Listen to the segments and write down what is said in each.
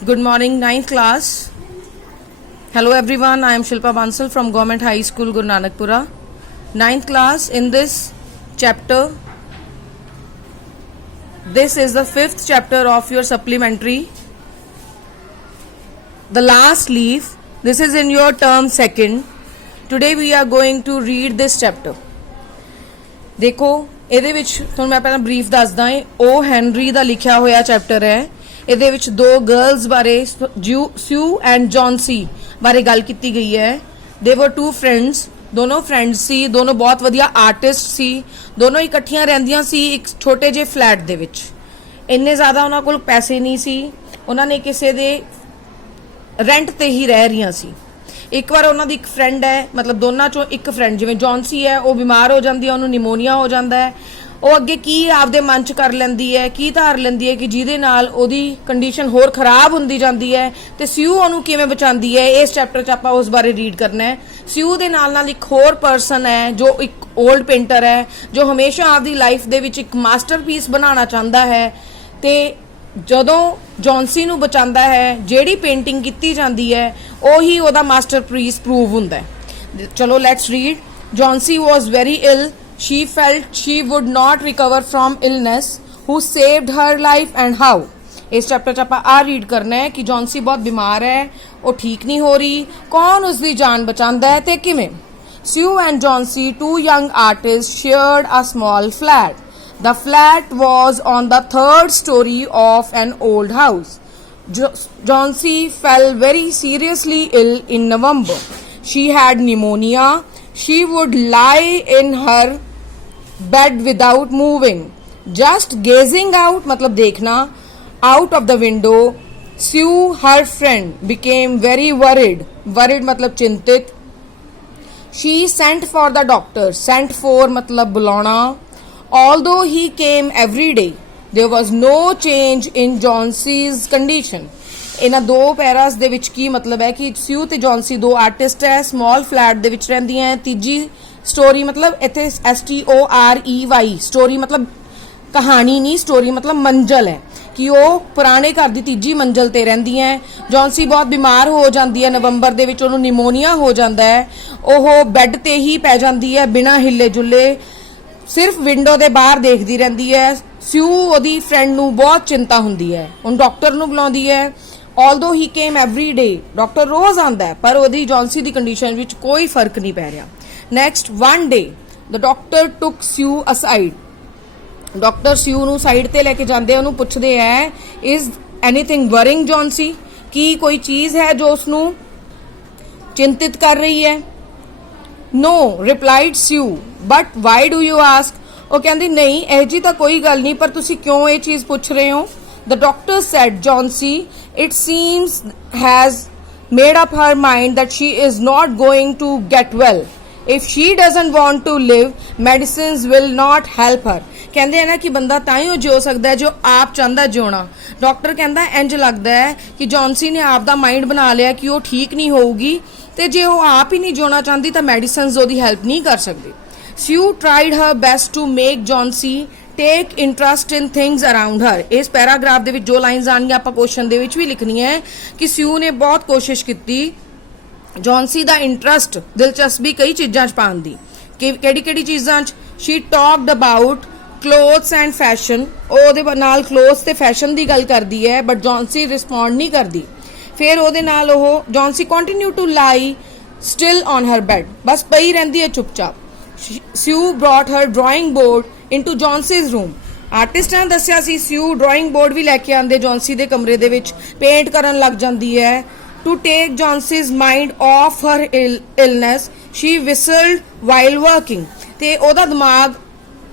Good morning, ninth class. Hello everyone, I am Shilpa Bansal from Government High School, Guru Nanakpura. Ninth class, in this chapter, this is the fifth chapter of your supplementary. The last leaf, this is in your term second. Today we are going to read this chapter. देखो ਇਹਦੇ ਵਿੱਚ ਤੁਹਾਨੂੰ ਮੈਂ ਪਹਿਲਾਂ brief ਦੱਸਦਾ ਹਾਂ। ਉਹ Henry ਦਾ ਲਿਖਿਆ ਹੋਇਆ ਚੈਪਟਰ ਹੈ। ਇਹਦੇ ਵਿੱਚ ਦੋ ਗਰਲਸ ਬਾਰੇ ਸਿਊ ਐਂਡ ਜੌਨਸੀ ਬਾਰੇ ਗੱਲ ਕੀਤੀ ਗਈ ਹੈ। ਦੇ ਵਰ ਟੂ ਫਰੈਂਡਸ, ਦੋਨੋਂ ਫਰੈਂਡਸ ਸੀ, ਦੋਨੋਂ ਬਹੁਤ ਵਧੀਆ ਆਰਟਿਸਟ ਸੀ, ਦੋਨੋਂ ਇਕੱਠੀਆਂ ਰਹਿੰਦੀਆਂ ਸੀ ਇੱਕ ਛੋਟੇ ਜਿਹੇ ਫਲੈਟ ਦੇ ਵਿੱਚ। ਇੰਨੇ ਜ਼ਿਆਦਾ ਉਹਨਾਂ ਕੋਲ ਪੈਸੇ ਨਹੀਂ ਸੀ, ਉਹਨਾਂ ਨੇ ਕਿਸੇ ਦੇ ਰੈਂਟ ਤੇ ਹੀ ਰਹਿ ਰਹੀਆਂ ਸੀ। ਇੱਕ ਵਾਰ ਉਹਨਾਂ ਦੀ ਇੱਕ ਫਰੈਂਡ ਹੈ, ਮਤਲਬ ਦੋਨਾਂ ਚੋਂ ਇੱਕ ਫਰੈਂਡ ਜਿਵੇਂ ਜੌਨਸੀ ਹੈ, ਉਹ ਬਿਮਾਰ ਹੋ ਜਾਂਦੀ ਹੈ, ਉਹਨੂੰ ਨਿਮੋਨੀਆ ਹੋ ਜਾਂਦਾ ਹੈ। ਉਹ ਅੱਗੇ ਕੀ ਆਪਦੇ ਮਨ 'ਚ ਕਰ ਲੈਂਦੀ ਹੈ, ਕੀ ਧਾਰ ਲੈਂਦੀ ਹੈ ਕਿ ਜਿਹਦੇ ਨਾਲ ਉਹਦੀ ਕੰਡੀਸ਼ਨ ਹੋਰ ਖਰਾਬ ਹੁੰਦੀ ਜਾਂਦੀ ਹੈ, ਤੇ ਸਿਊ ਉਹਨੂੰ ਕਿਵੇਂ ਬਚਾਉਂਦੀ ਹੈ। ਇਸ ਚੈਪਟਰ 'ਚ ਆਪਾਂ ਉਸ ਬਾਰੇ ਰੀਡ ਕਰਨਾ ਹੈ। ਸਿਊ ਦੇ ਨਾਲ ਇੱਕ ਹੋਰ ਪਰਸਨ ਹੈ ਜੋ ਇੱਕ ਓਲਡ ਪੇਂਟਰ ਹੈ, ਜੋ ਹਮੇਸ਼ਾ ਆਪਦੀ ਲਾਈਫ ਦੇ ਵਿੱਚ ਇੱਕ ਮਾਸਟਰਪੀਸ ਬਣਾਉਣਾ ਚਾਹੁੰਦਾ ਹੈ, ਤੇ ਜਦੋਂ ਜੌਨਸੀ ਨੂੰ ਬਚਾਉਂਦਾ ਹੈ, ਜਿਹੜੀ ਪੇਂਟਿੰਗ ਕੀਤੀ ਜਾਂਦੀ ਹੈ ਉਹੀ ਉਹਦਾ ਮਾਸਟਰਪੀਸ ਪ੍ਰੂਵ ਹੁੰਦਾ ਹੈ। ਚਲੋ let's read. Johnsy was very ill, she felt she would not recover from illness, who saved her life and how। ਇਸ ਚੈਪਟਰ 'ਚ ਆਪਾਂ ਆ ਰੀਡ ਕਰਨਾ ਹੈ ਕਿ ਜੌਨਸੀ ਬਹੁਤ ਬਿਮਾਰ ਹੈ, ਉਹ ਠੀਕ ਨਹੀਂ ਹੋ ਰਹੀ, ਕੌਣ ਉਸਦੀ ਜਾਨ ਬਚਾਉਂਦਾ ਹੈ ਤੇ ਕਿਵੇਂ। Sue and Johnsy, two young artists, shared a small flat. The flat was on the third story of an old house. Johnsy fell very seriously ill in November. She had pneumonia. She would lie in her bed without moving, just gazing out, मतलब देखना, out of the window. Sue, her friend, became very worried. Worried मतलब चिंतित. She sent for the doctor. Sent for मतलब बुलाना. Although he came every day, there was no change in Johnson's condition. ਇਹਨਾਂ ਦੋ ਪੈਰਾਸ ਦੇ ਵਿੱਚ ਕੀ ਮਤਲਬ ਹੈ ਕਿ ਸਿਊ ਤੇ ਜੌਨਸੀ ਦੋ ਆਰਟਿਸਟ ਹੈ, ਸਮਾਲ ਫਲੈਟ ਦੇ ਵਿੱਚ ਰਹਿੰਦੀਆਂ ਹੈ। ਤੀਜੀ ਸਟੋਰੀ ਮਤਲਬ ਇੱਥੇ STOREY, ਸਟੋਰੀ ਮਤਲਬ ਕਹਾਣੀ ਨਹੀਂ, ਸਟੋਰੀ ਮਤਲਬ ਮੰਜ਼ਲ ਹੈ ਕਿ ਉਹ ਪੁਰਾਣੇ ਘਰ ਦੀ ਤੀਜੀ ਮੰਜ਼ਲ ਤੇ ਰਹਿੰਦੀਆਂ ਹੈ। ਜੌਨਸੀ ਬਹੁਤ ਬਿਮਾਰ ਹੋ ਜਾਂਦੀ ਹੈ, ਨਵੰਬਰ ਦੇ ਵਿੱਚ ਉਹਨੂੰ ਨਿਮੋਨੀਆ ਹੋ ਜਾਂਦਾ ਹੈ। ਉਹ ਬੈੱਡ ਤੇ ਹੀ ਪੈ ਜਾਂਦੀ ਹੈ ਬਿਨਾਂ ਹਿੱਲੇ ਜੁੱਲੇ, ਸਿਰਫ ਵਿੰਡੋ ਦੇ ਬਾਹਰ ਦੇਖਦੀ ਰਹਿੰਦੀ ਹੈ। ਸਿਊ ਉਹਦੀ ਫਰੈਂਡ ਨੂੰ ਬਹੁਤ ਚਿੰਤਾ ਹੁੰਦੀ ਹੈ, ਉਹਨੂੰ ਡਾਕਟਰ ਨੂੰ ਬੁਲਾਉਂਦੀ ਹੈ। Although he came every day, doctor ਰੋਜ਼ ਆਉਂਦਾ ਹੈ, ਪਰ ਉਹਦੀ ਜੌਨਸੀ ਦੀ ਕੰਡੀਸ਼ਨ ਵਿੱਚ ਕੋਈ ਫਰਕ ਨਹੀਂ ਪੈ ਰਿਹਾ। Next one day, the doctor took Sue aside. Doctor Sue ਨੂੰ ਸਾਈਡ ਤੇ ਲੈ ਕੇ ਜਾਂਦੇ, ਉਹਨੂੰ ਪੁੱਛਦੇ ਹੈ, is anything worrying Johnsy? ਕੀ ਕੋਈ ਚੀਜ਼ ਹੈ ਜੋ ਉਸਨੂੰ ਚਿੰਤਿਤ ਕਰ ਰਹੀ ਹੈ? No, replied Sue. But why do you ask? ਉਹ ਕਹਿੰਦੀ ਨਹੀਂ, ਇਹ ਜੀ ਤਾਂ ਕੋਈ ਗੱਲ ਨਹੀਂ, ਪਰ ਤੁਸੀਂ ਕਿਉਂ ਇਹ ਚੀਜ਼ ਪੁੱਛ ਰਹੇ ਹੋ? The doctor said, Johnsy, it seems has made up her mind that she is not going to get well. If she doesn't want to live, medicines will not help her. ਕਹਿੰਦੇ ਹੈ ਨਾ ਕਿ ਬੰਦਾ ਤਾਂ ਹੀ ਉਹ ਜਿਉ ਸਕਦਾ ਹੈ ਜੋ ਆਪ ਚਾਹੁੰਦਾ ਜਿਉਣਾ। ਡਾਕਟਰ ਕਹਿੰਦਾ ਇੰਜ ਲੱਗਦਾ ਹੈ ਕਿ ਜੌਨਸੀ ਨੇ ਆਪ ਦਾ ਮਾਈਂਡ ਬਣਾ ਲਿਆ ਕਿ ਉਹ ਠੀਕ ਨਹੀਂ ਹੋਊਗੀ, ਤੇ ਜੇ ਉਹ ਆਪ ਹੀ ਨਹੀਂ ਜਿਉਣਾ ਚਾਹੁੰਦੀ ਤਾਂ ਮੈਡੀਸਿਨਸ ਉਹਦੀ ਹੈਲਪ ਨਹੀਂ ਕਰ ਸਕਦੀ। Sue tried her best to make Johnsy take interest in things around her. ਇਸ ਪੈਰਾਗ੍ਰਾਫ ਦੇ ਵਿੱਚ ਜੋ ਲਾਈਨਸ ਆਣਗੀਆਂ ਆਪਾਂ ਕੁਐਸਚਨ ਦੇ ਵਿੱਚ ਵੀ ਲਿਖਣੀ ਹੈ ਕਿ ਸਿਊ ਨੇ ਬਹੁਤ ਕੋਸ਼ਿਸ਼ ਕੀਤੀ ਜੌਨਸੀ ਦਾ ਇੰਟਰਸਟ, ਦਿਲਚਸਪੀ ਕਈ ਚੀਜ਼ਾਂ 'ਚ ਪਾਉਣ ਦੀ। ਕਿਹੜੀ ਚੀਜ਼ਾਂ 'ਚ? She talked about clothes and fashion. ਉਹ ਉਹਦੇ ਨਾਲ ਕਲੋਥਸ ਤੇ ਫੈਸ਼ਨ ਦੀ ਗੱਲ ਕਰਦੀ ਹੈ, ਬਟ ਜੌਨਸੀ ਰਿਸਪੌਂਡ ਨਹੀਂ ਕਰਦੀ। ਫਿਰ ਉਹਦੇ ਨਾਲ ਉਹ ਜੌਨਸੀ ਕੰਟੀਨਿਊ ਟੂ ਲਾਈ ਸਟਿਲ ਔਨ ਹਰ ਬੈਡ, ਬਸ ਪਈ ਰਹਿੰਦੀ ਹੈ ਚੁੱਪਚਾਪ। Sue brought her drawing board into Johnson's room. ਆਰਟਿਸਟਾਂ ਨੇ ਦੱਸਿਆ ਸੀ ਸਿਊ ਡਰਾਇੰਗ ਬੋਰਡ ਵੀ ਲੈ ਕੇ ਆਉਂਦੇ ਜੌਨਸੀ ਦੇ ਕਮਰੇ ਦੇ ਵਿੱਚ, ਪੇਂਟ ਕਰਨ ਲੱਗ ਜਾਂਦੀ ਹੈ। To take Johnson's mind off her illness, she whistled while working. ਤੇ ਉਹਦਾ ਦਿਮਾਗ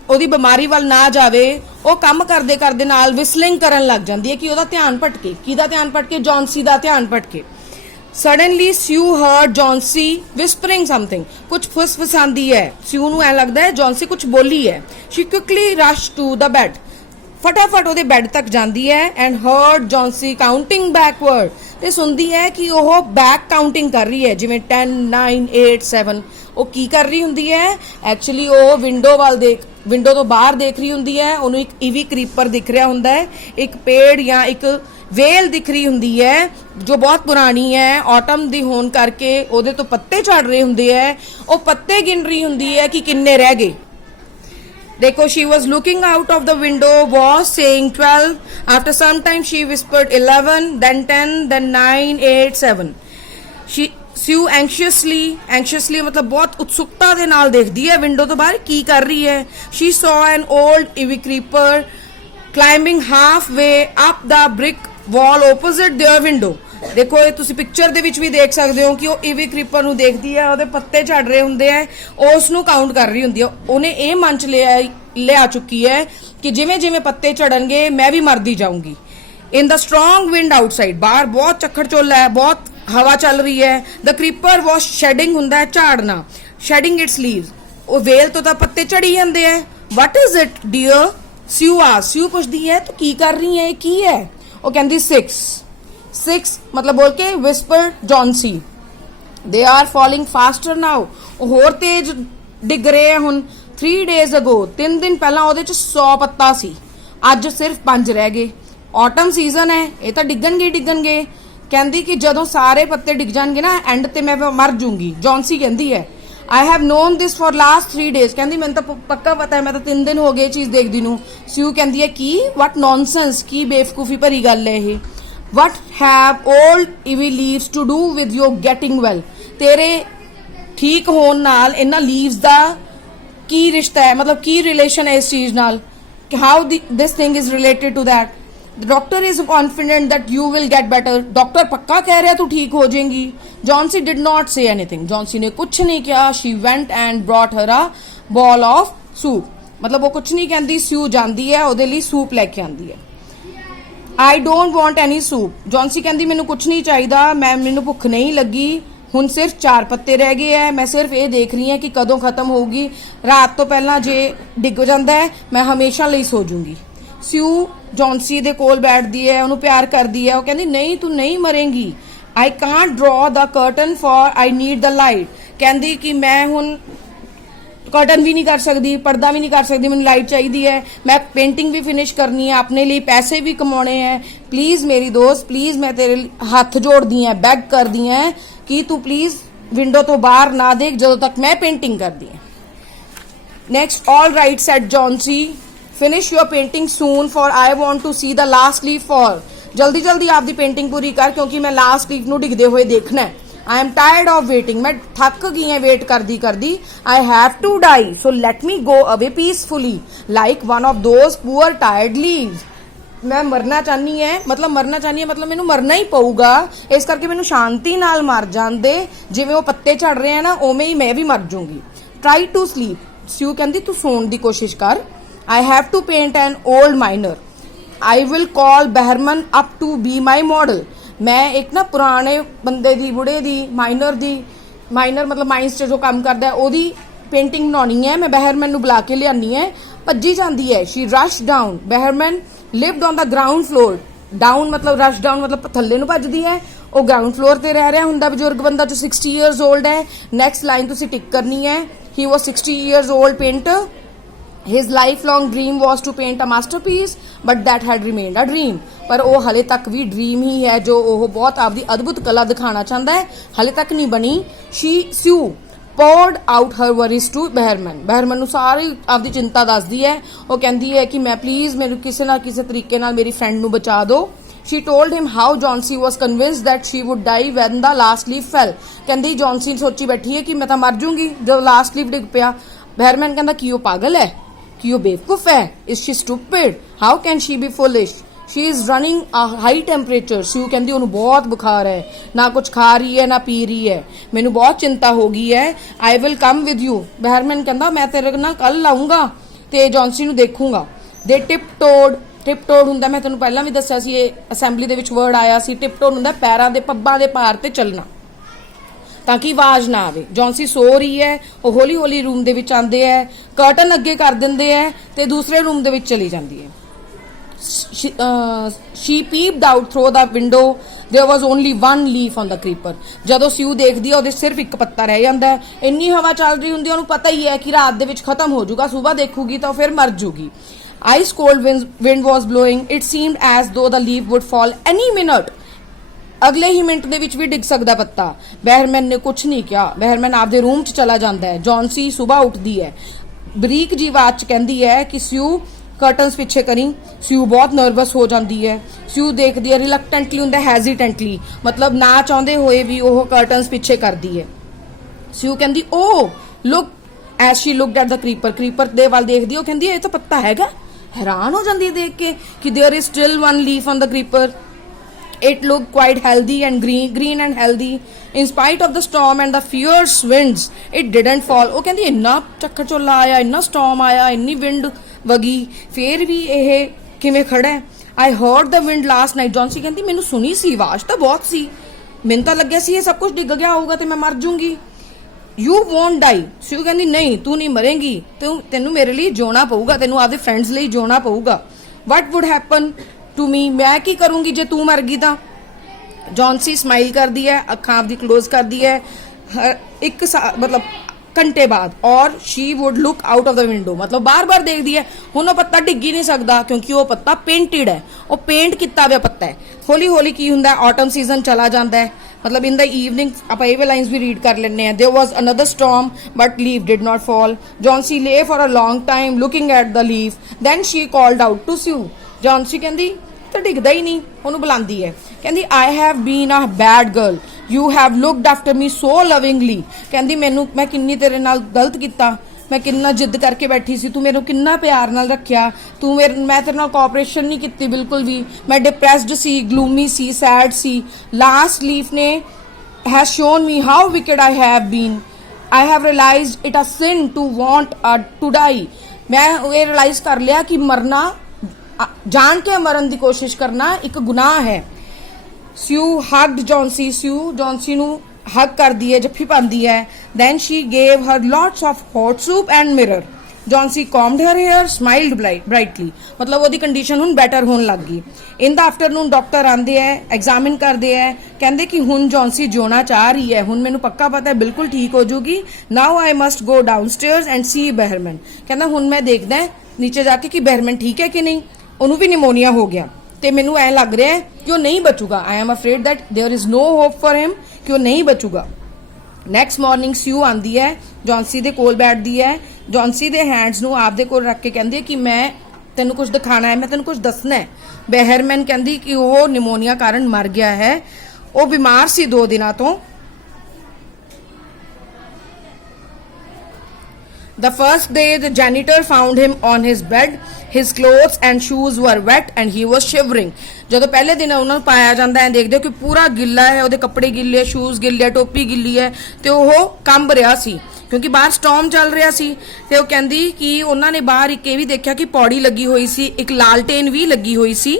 ਉਹਦੀ ਬਿਮਾਰੀ ਵੱਲ ਨਾ ਜਾਵੇ, ਉਹ ਕੰਮ ਕਰਦੇ ਕਰਦੇ ਨਾਲ ਵਿਸਲਿੰਗ ਕਰਨ ਲੱਗ ਜਾਂਦੀ ਹੈ ਕਿ ਉਹਦਾ ਧਿਆਨ ਭਟਕੇ। ਕਿਹਦਾ ਧਿਆਨ ਭਟਕੇ? ਜੌਨਸੀ ਦਾ ਧਿਆਨ ਭਟਕੇ। Suddenly Sue heard Johnsy whispering something. ਕੁਝ ਫੁਸਫੁਸਾਉਂਦੀ ਹੈ। ਸਿਊ ਨੂੰ ਐ ਲੱਗਦਾ ਹੈ ਜੌਨਸੀ ਕੁਝ ਬੋਲੀ ਹੈ। She quickly rushed to the bed. ਫਟਾਫਟ ਉਹਦੇ ਬੈੱਡ ਤੱਕ ਜਾਂਦੀ ਹੈ and heard Johnsy counting backward. ਤੇ ਸੁਣਦੀ ਹੈ ਕਿ ਉਹ ਬੈਕ ਕਾਊਂਟਿੰਗ ਕਰ ਰਹੀ ਹੈ, ਜਿਵੇਂ 10 9 8 7। ਉਹ ਕੀ ਕਰ ਰਹੀ ਹੁੰਦੀ ਹੈ? ਐਕਚੁਅਲੀ ਉਹ ਵਿੰਡੋ ਤੋਂ ਬਾਹਰ ਦੇਖ ਰਹੀ ਹੁੰਦੀ ਹੈ। ਉਹਨੂੰ ਇੱਕ ਈਵੀ ਕ੍ਰੀਪਰ ਦਿਖ ਰਿਹਾ ਹੁੰਦਾ ਹੈ, ਇੱਕ ਪੇੜ ਜਾਂ ਇੱਕ ਵੇਲ ਦਿਖ ਰਹੀ ਹੁੰਦੀ ਹੈ ਜੋ ਬਹੁਤ ਪੁਰਾਣੀ ਹੈ, ਆਟਮ ਦੀ ਹੋਣ ਕਰਕੇ ਉਹਦੇ ਤੋਂ ਪੱਤੇ ਝੜ ਰਹੇ ਹੁੰਦੇ ਹੈ, ਉਹ ਪੱਤੇ ਗਿਣ ਰਹੀ ਹੁੰਦੀ ਹੈ ਕਿ ਕਿੰਨੇ ਰਹਿ ਗਏ। देखो, she was looking out of the window, was saying 12. After some time, she whispered 11, then 10, then 9, 8, 7. Sue anxiously मतलब बहुत उत्सुकता ਦੇ ਨਾਲ ਦੇਖਦੀ ਹੈ ਵਿੰਡੋ ਤੋਂ ਬਾਹਰ ਕੀ ਕਰ ਰਹੀ ਹੈ। She saw an old ivy creeper climbing halfway up the brick wall opposite their window. ਦੇਖੋ ਇਹ ਤੁਸੀਂ ਪਿਕਚਰ ਦੇ ਵਿੱਚ ਵੀ ਦੇਖ ਸਕਦੇ ਹੋ ਕਿ ਉਹ ਈਵੀ ਕ੍ਰੀਪਰ ਨੂੰ ਦੇਖਦੀ ਹੈ, ਉਹਦੇ ਪੱਤੇ ਝੜ ਰਹੇ ਹੁੰਦੇ ਆ, ਉਸ ਨੂੰ ਕਾਊਂਟ ਕਰ ਰਹੀ ਹੁੰਦੀ ਹੈ। ਉਹਨੇ ਇਹ ਮਨ ਚ ਲਿਆ ਚੁੱਕੀ ਹੈ ਕਿ ਜਿਵੇਂ ਜਿਵੇਂ ਪੱਤੇ ਝੜਨਗੇ ਮੈਂ ਵੀ ਮਰਦੀ ਜਾਊਂਗੀ। ਇਨ ਦਾ ਸਟਰੋਂਗ ਵਿੰਡ ਆਊਟਸਾਈਡ, ਬਾਹਰ ਬਹੁਤ ਝੱਖੜ ਝੋਲਾ ਹੈ, ਬਹੁਤ ਹਵਾ ਚੱਲ ਰਹੀ ਹੈ। ਦ ਕ੍ਰੀਪਰ ਵਾਸ ਸ਼ੈਡਿੰਗ ਹੁੰਦਾ ਹੈ ਝਾੜਨਾ, ਸ਼ੈਡਿੰਗ ਇਟਸ ਲੀਵਸ, ਉਹ ਵੇਲ ਤੋਂ ਤਾਂ ਪੱਤੇ ਝੜੀ ਜਾਂਦੇ ਆ। ਵਟ ਇਜ਼ ਇਟ ਡੀਅਰ, ਸਿਊ ਪੁੱਛਦੀ ਹੈ ਤੂੰ ਕੀ ਕਰ ਰਹੀ ਹੈ, ਇਹ ਕੀ ਹੈ? ਉਹ ਕਹਿੰਦੀ 6 मतलब बोल के whisper Johnsy, they are falling faster now, ਹੋਰ ਤੇਜ਼ ਡਿੱਗ ਰਹੇ ਆ ਹੁਣ। 3 days ago, 3 ਦਿਨ ਪਹਿਲਾਂ ਉਹਦੇ ਚ 100 ਪੱਤਾ ਸੀ, ਅੱਜ ਸਿਰਫ 5 ਰਹਿ ਗਏ। ਆਟਮ ਸੀਜ਼ਨ ਹੈ, ਇਹ ਤਾਂ ਡਿੱਗਣਗੇ। ਕਹਿੰਦੀ ਕਿ ਜਦੋਂ ਸਾਰੇ ਪੱਤੇ ਡਿੱਗ ਜਾਣਗੇ ਨਾ ਐਂਡ ਤੇ ਮੈਂ ਮਰ ਜੂੰਗੀ। ਜੌਨਸੀ ਕਹਿੰਦੀ ਹੈ I have known this for last 3 days, ਕਹਿੰਦੀ ਮੈਨੂੰ ਤਾਂ ਪੱਕਾ ਪਤਾ ਹੈ, ਮੈਂ ਤਾਂ 3 ਦਿਨ ਹੋ ਗਏ ਚੀਜ਼ ਦੇਖਦੀ ਨੂੰ। ਸਿਊ ਕਹਿੰਦੀ ਹੈ ਕੀ, what nonsense, ਕੀ ਬੇਵਕੂਫੀ ਭਰੀ ਗੱਲ ਹੈ ਇਹ। What have old ivy leaves to do with your getting well? तेरे ठीक होने नाल इन्ना leaves दा की रिश्ता है, मतलब की relation है इस चीज नाल, how this thing is related to that? The doctor is confident that you will get better. Doctor पक्का कह रहा है तू ठीक हो जाएगी। Johnsy did not say anything. Johnsy ने कुछ नहीं किया। She went and brought her a bowl of soup. मतलब वो कुछ नहीं कहती, Sue जाती है ਉਹਦੇ ਲਈ सूप लेके आती है। I don't want any soup. Johnsy कहती मैनू कुछ नहीं चाहिए, मैनू भुख नहीं लगी, हुण सिर्फ 4 पत्ते रह गए है, मैं सिर्फ ये देख रही है कि कदों खत्म होगी, रात तो पहला जे डिग जाता है मैं हमेशा ਲਈ सो जूंगी। स्यू जॉन्सी दे कोल बैठदी है, उन्होंने प्यार करदी है, वो कहती नहीं तू नहीं मरेंगी। I can't draw the curtain for I need the light, कहती कि मैं हुण कर्टन भी नहीं कर सकती, पर्दा भी नहीं कर सकती, मैंने लाइट चाहिए है, मैं पेंटिंग भी फिनिश करनी है, अपने लिए पैसे भी कमाने हैं, प्लीज मेरी दोस्त प्लीज, मैं तेरे हाथ जोड़ दी है, बैग कर दी है कि तू प्लीज विंडो तो बाहर ना देख जदों तक मैं पेंटिंग कर दी है। Next, all right said Johnsy, finish your painting soon for I want to see the last leaf fall, जल्दी जल्दी आपकी पेंटिंग पूरी कर क्योंकि मैं लास्ट लीफ नूं डिगदे हुए देखना है। I am tired of waiting, मैं थक गई है वेट करदी करदी। I have to die, so let me go away peacefully, like one of those poor tired leaves. मैं मरना चाहनी है, मतलब मैनू मरना ही पऊगा, इस करके मैनू शांति नाल मर जान दे, जिवें वो पत्ते झड़ रहे हैं ना उवें ही मैं भी मर जाऊंगी। Try to sleep, स्यू कहती तू सोने की कोशिश कर। I have to paint an old miner, I will call Behrman up to be my model, मैं एक ना पुराने बंदे दी, बुढ़े दी, माइनर मतलब माइंस च जो काम करता है ओदी पेंटिंग बनानी है, मैं बहरमैन नूं बुला के लियानी है। भज्जी जाती है। She rush down, Behrman lived on the ground floor, down मतलब रश डाउन मतलब थल्ले नूं भजदी है, वो ग्राउंड फ्लोर ते रह रहा हुंदा बजुर्ग बंदा जो 60 ईयर्स ओल्ड है। नैक्सट लाइन तुसीं टिक करनी है, he was 60 years old painter, his lifelong dream was to paint a masterpiece but that had remained a dream, पर वो हले तक भी ड्रीम ही है जो वो बहुत आपकी अद्भुत कला दिखाना चाहता है, हले तक नहीं बनी। Sue poured out her worries to Behrman, बहरमन नूं सारी आपकी चिंता दसदी है, वो कहती है कि मैं प्लीज मेरे किसी ना किसी तरीके नाल मेरी फ्रेंड नूं बचा दो। She told him how Johnsy was convinced that she would die when the last leaf fell, कहती जॉन्सी सोची बैठी है कि मैं तो मर जूंगी जब लास्ट लीफ डिग पिया। बहरमन कहता कि वो पागल है, कि वो बेवकूफ है, is she stupid, how can she be foolish, she is running a high temperature. Sue कहती उन्होंने बहुत बुखार है, ना कुछ खा रही है ना पी रही है, मैनू बहुत चिंता हो गई है। I will come with you, Behrman कहता मैं तेरे नाल कल आऊंगा ते जॉन्सी नू देखूंगा। दे टिपटोड हुंदा, मैं तेनू पहला भी दस्सिया सी, असैंबली दे विच वर्ड आया सी, टिपटोड हुंदा पैरां दे पब्बां दे पार ते चलना ताकि आवाज ना आवे। जॉन्सी सो रही है, वो हौली हौली रूम दे विच आंदे है, कर्टन अगे कर दिंदे है ते दूसरे रूम दे विच चली जांदी है। She peeped out through the window, there was only one leaf on the creeper. जदों स्यू देखदी है, ओहदे सिर्फ एक पत्ता रह जांदा है, इन्नी हवा चल रही हुंदी, ओहनूं पता ही है कि रात दे विच खत्म हो जाऊगा, सुबह देखूगी तो फिर मर जूगी। Ice cold wind was blowing. It seemed as though the leaf would fall any minute. ਅਗਲੇ ਹੀ ਮਿੰਟ ਦੇ ਵਿੱਚ ਵੀ ਡਿੱਗ ਸਕਦਾ ਪੱਤਾ। ਬਹਿਰਮੈਨ ਨੇ ਕੁਝ ਨਹੀਂ ਕਿਹਾ। ਬਹਿਰਮੈਨ ਆਪਦੇ ਰੂਮ 'ਚ ਚਲਾ ਜਾਂਦਾ ਹੈ। ਜੌਨਸੀ ਸਵੇਰ ਉੱਠਦੀ ਹੈ, ਬਰੀਕ ਜੀ ਆਵਾਜ਼ 'ਚ ਕਹਿੰਦੀ ਹੈ ਕਿ ਸਿਊ ਕਰਟਨਸ ਪਿੱਛੇ ਕਰੀ। ਸਿਊ ਬਹੁਤ ਨਰਵਸ ਹੋ ਜਾਂਦੀ ਹੈ। ਸਿਊ ਦੇਖਦੀ ਹੈ, ਰਿਲਕਟੈਂਟਲੀ ਹੁੰਦਾ ਹੈਜ਼ੀਟੈਂਟਲੀ, ਮਤਲਬ ਨਾ ਚਾਹੁੰਦੇ ਹੋਏ ਵੀ ਉਹ ਕਰਟਨਸ ਪਿੱਛੇ ਕਰਦੀ ਹੈ। ਸਿਊ ਕਹਿੰਦੀ oh look, as she looked at the creeper ਦੇ ਵੱਲ ਦੇਖਦੀ, ਉਹ ਕਹਿੰਦੀ ਇਹ ਤਾਂ ਪੱਤਾ ਹੈਗਾ। ਹੈਰਾਨ ਹੋ ਜਾਂਦੀ ਹੈ ਦੇਖ ਕੇ ਕਿ there is still one leaf on the creeper. It looked quite healthy and green and healthy. In spite of the storm and the fierce winds, it didn't fall. ਉਹ ਕਹਿੰਦੀ ਇੰਨਾ ਚੱਕਰ ਚੋਲਾ ਆਇਆ, ਇੰਨਾ storm ਆਇਆ, ਇੰਨੀ wind ਵਗੀ, ਫੇਰ ਵੀ ਇਹ ਕਿਵੇਂ ਖੜਾ ਹੈ। I heard the wind last night. ਜੌਨਸੀ ਕਹਿੰਦੀ ਮੈਨੂੰ ਸੁਣੀ ਸੀ, ਆਵਾਜ਼ ਤਾਂ ਬਹੁਤ ਸੀ, ਮੈਨੂੰ ਤਾਂ ਲੱਗਿਆ ਸੀ ਇਹ ਸਭ ਕੁਝ ਡਿੱਗ ਗਿਆ ਹੋਊਗਾ ਤੇ ਮੈਂ ਮਰ ਜੂੰਗੀ। You won't die. ਸਿਊ ਕਹਿੰਦੀ ਨਹੀਂ, ਤੂੰ ਨਹੀਂ ਮਰੇਂਗੀ, ਤੈਨੂੰ ਮੇਰੇ ਲਈ ਜਿਉਣਾ ਪਊਗਾ, ਤੈਨੂੰ ਆਪਦੇ ਫਰੈਂਡਸ ਲਈ ਜਿਉਣਾ ਪਊਗਾ। What would happen to me, ਮੈਂ ਕੀ ਕਰੂੰਗੀ ਜੇ ਤੂੰ ਮਰ ਗਈ ਤਾਂ। ਜੌਨਸੀ ਸਮਾਈਲ ਕਰਦੀ ਹੈ, ਅੱਖਾਂ ਆਪਦੀ ਕਲੋਜ਼ ਕਰਦੀ ਹੈ ਮਤਲਬ ਘੰਟੇ ਬਾਅਦ, ਔਰ she would look out of the window, ਮਤਲਬ ਬਾਰ-ਬਾਰ ਦੇਖਦੀ ਹੈ। ਹੁਣ ਉਹ ਪੱਤਾ ਡਿੱਗ ਹੀ ਨਹੀਂ ਸਕਦਾ ਕਿਉਂਕਿ ਉਹ ਪੱਤਾ ਪੇਂਟਡ ਹੈ, ਉਹ ਪੇਂਟ ਕੀਤਾ ਹੋਇਆ ਪੱਤਾ ਹੈ। ਹੌਲੀ ਹੌਲੀ ਕੀ ਹੁੰਦਾ, ਆਟਮ ਸੀਜ਼ਨ ਚਲਾ ਜਾਂਦਾ ਹੈ, ਮਤਲਬ ਇਨ ਦ ਈਵਨਿੰਗ ਆਪਾਂ ਇਹ ਲਾਈਨਸ ਵੀ ਰੀਡ ਕਰ ਲੈਂਦੇ ਹਾਂ। There was another storm but leaf did not fall. Johnsy lay for a long time looking at the leaf, then she called out to Sue. Johnsy ਕਹਿੰਦੀ ਤਾਂ ਡਿੱਗਦਾ ਹੀ ਨਹੀਂ, ਉਹਨੂੰ ਬੁਲਾਉਂਦੀ ਹੈ। ਕਹਿੰਦੀ I have been a bad girl, you have looked after me so lovingly. ਕਹਿੰਦੀ ਮੈਂ ਕਿੰਨੀ ਤੇਰੇ ਨਾਲ ਗਲਤ ਕੀਤਾ, ਮੈਂ ਕਿੰਨਾ ਜਿੱਦ ਕਰਕੇ ਬੈਠੀ ਸੀ, ਤੂੰ ਮੈਨੂੰ ਕਿੰਨਾ ਪਿਆਰ ਨਾਲ ਰੱਖਿਆ, ਮੈਂ ਤੇਰੇ ਨਾਲ ਕੋਆਪਰੇਸ਼ਨ ਨਹੀਂ ਕੀਤੀ ਬਿਲਕੁਲ ਵੀ, ਮੈਂ ਡਿਪਰੈਸਡ ਸੀ, ਗਲੂਮੀ ਸੀ, ਸੈਡ ਸੀ। ਲਾਸਟ ਲੀਫ ਨੇ has shown me how wicked I have been. I have realized it a sin to want to die. ਮੈਂ ਇਹ ਰਿਅਲਾਈਜ਼ ਕਰ ਲਿਆ ਕਿ ਮਰਨਾ, ਜਾਣ ਕੇ ਮਰਨ ਦੀ ਕੋਸ਼ਿਸ਼ ਕਰਨਾ ਇੱਕ ਗੁਨਾਹ ਹੈ। ਸਿਊ ਹਗਡ ਜੌਨਸੀ, ਸਿਊ ਜੌਨਸੀ ਨੂੰ ਹਗ ਕਰਦੀ ਹੈ, ਜੱਫੀ ਪਾਉਂਦੀ ਹੈ। Then she gave her lots of hot soup and mirror. Johnsy combed her hair, smiled brightly, ਮਤਲਬ ਉਹਦੀ ਕੰਡੀਸ਼ਨ ਹੁਣ ਬੈਟਰ ਹੋਣ ਲੱਗ ਗਈ। ਇਨ ਦਾ ਆਫਟਰਨੂਨ ਡਾਕਟਰ ਆਂਦੇ ਹੈ, ਐਗਜ਼ਾਮਿਨ ਕਰਦੇ ਹੈ, ਕਹਿੰਦੇ ਕਿ ਹੁਣ ਜੌਨਸੀ ਜਿਉਣਾ ਚਾਹ ਰਹੀ ਹੈ, ਹੁਣ ਮੈਨੂੰ ਪੱਕਾ ਪਤਾ ਹੈ ਬਿਲਕੁਲ ਠੀਕ ਹੋ ਜੂਗੀ। Now I must go downstairs and see Behrman. ਕਹਿੰਦਾ ਹੁਣ ਮੈਂ ਦੇਖਦਾ ਨੀਚੇ ਜਾ ਕੇ ਕਿ ਬਹਿਰਮਨ ਠੀਕ ਹੈ ਕਿ ਨਹੀਂ, ਉਹਨੂੰ ਵੀ ਨਿਮੋਨੀਆ ਹੋ ਗਿਆ ਤੇ ਮੈਨੂੰ ਐ ਲੱਗ ਰਿਹਾ ਹੈ ਕਿ ਉਹ ਨਹੀਂ ਬਚੂਗਾ। I am afraid that there is no hope for him ਕਿ ਉਹ ਨਹੀਂ ਬਚੂਗਾ। ਨੈਕਸਟ ਮਾਰਨਿੰਗ ਸਿਊ ਆਂਦੀ ਹੈ, ਜੌਨਸੀ ਦੇ ਕੋਲ ਬੈਠਦੀ ਹੈ, ਜੌਨਸੀ ਦੇ ਹੈਂਡਸ ਨੂੰ ਆਪਦੇ ਕੋਲ ਰੱਖ ਕੇ ਕਹਿੰਦੀ ਹੈ ਕਿ ਮੈਂ ਤੈਨੂੰ ਕੁਝ ਦਿਖਾਣਾ ਹੈ, ਮੈਂ ਤੈਨੂੰ ਕੁਝ ਦੱਸਣਾ ਹੈ। ਬਹਿਰਮਨ ਕਹਿੰਦੀ ਕਿ ਉਹ ਨਿਮੋਨੀਆ ਕਾਰਨ ਮਰ ਗਿਆ ਹੈ, ਉਹ ਬਿਮਾਰ ਸੀ 2 ਦਿਨਾਂ ਤੋਂ। The first day the janitor found him on his bed. His clothes and shoes were wet and he was shivering. ਜਦੋਂ ਪਹਿਲੇ ਦਿਨ ਉਹਨਾਂ ਨੂੰ ਪਾਇਆ ਜਾਂਦਾ ਹੈ, ਦੇਖਦੇ ਹੋ ਕਿ ਪੂਰਾ ਗਿੱਲਾ ਹੈ, ਉਹਦੇ ਕੱਪੜੇ ਗਿੱਲੇ, ਸ਼ੂਜ਼ ਗਿੱਲੇ, ਟੋਪੀ ਗਿੱਲੀ ਹੈ ਤੇ ਉਹ ਕੰਬ ਰਿਹਾ ਸੀ ਕਿਉਂਕਿ ਬਾਹਰ ਸਟਾਰਮ ਚੱਲ ਰਿਹਾ ਸੀ। ਤੇ ਉਹ ਕਹਿੰਦੀ ਕਿ ਉਹਨਾਂ ਨੇ ਬਾਹਰ ਇੱਕ ਇਹ ਵੀ ਦੇਖਿਆ ਕਿ ਪੌੜੀ ਲੱਗੀ ਹੋਈ ਸੀ, ਇੱਕ ਲਾਲਟੇਨ ਵੀ ਲੱਗੀ ਹੋਈ ਸੀ।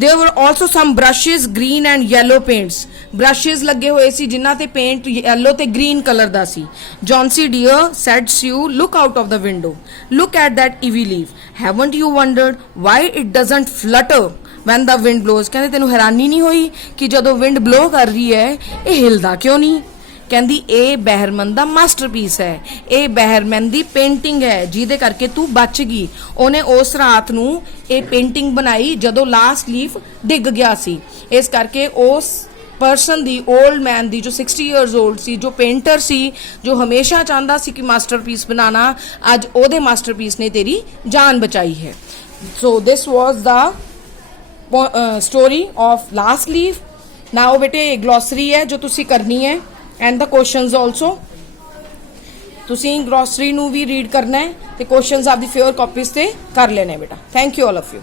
There were also some brushes, green and yellow paints. Brushes ਲੱਗੇ ਹੋਏ ਸੀ ਜਿਨ੍ਹਾਂ ਤੇ ਪੇਂਟ yellow ਤੇ green colour the C. Johnsy dear, said Sue, look out of the window. Look at that ivy leaf. Haven't you wondered why it doesn't flutter when the wind blows? ਕਹਿੰਦੇ ਤੈਨੂੰ ਹੈਰਾਨੀ ਨਹੀਂ ਹੋਈ ਕਿ ਜਦੋਂ wind blow ਕਰ ਰਹੀ ਹੈ ਇਹ ਹਿਲਦਾ ਕਿਉਂ ਨਹੀਂ? ਕਹਿੰਦੀ ਇਹ ਬਹਿਰਮਨ ਦਾ ਮਾਸਟਰਪੀਸ ਹੈ, ਇਹ ਬਹਿਰਮਨ ਦੀ ਪੇਂਟਿੰਗ ਹੈ ਜਿਹਦੇ ਕਰਕੇ ਤੂੰ ਬਚ ਗਈ। ਉਹਨੇ ਉਸ ਰਾਤ ਨੂੰ ਇਹ ਪੇਂਟਿੰਗ ਬਣਾਈ ਜਦੋਂ ਲਾਸਟ ਲੀਫ ਡਿੱਗ ਗਿਆ ਸੀ। ਇਸ ਕਰਕੇ ਉਸ ਪਰਸਨ ਦੀ, 올ਡ ਮੈਨ ਦੀ ਜੋ 60 ਇਅਰਸ 올ਡ ਸੀ, ਜੋ ਪੇਂਟਰ ਸੀ, ਜੋ ਹਮੇਸ਼ਾ ਚਾਹੁੰਦਾ ਸੀ ਕਿ ਮਾਸਟਰਪੀਸ ਬਣਾਣਾ, ਅੱਜ ਉਹਦੇ ਮਾਸਟਰਪੀਸ ਨੇ ਤੇਰੀ ਜਾਨ ਬਚਾਈ ਹੈ। ਸੋ ਦਿਸ ਵਾਜ਼ ਦਾ ਸਟੋਰੀ ਆਫ ਲਾਸਟ ਲੀਫ। ਨਾਓ ਬੇਟੇ ਗਲੋਸਰੀ ਹੈ ਜੋ ਤੁਸੀਂ ਕਰਨੀ ਹੈ and the questions also. ਤੁਸੀਂ ਗਲੋਸਰੀ ਨੂੰ ਵੀ ਰੀਡ ਕਰਨਾ ਹੈ ਤੇ ਕੁਐਸਚਨਸ ਆਪਦੀ ਫੇਵਰ ਕਾਪੀਜ਼ ਤੇ ਕਰ ਲੈਣੇ ਬੇਟਾ। Thank you all of you.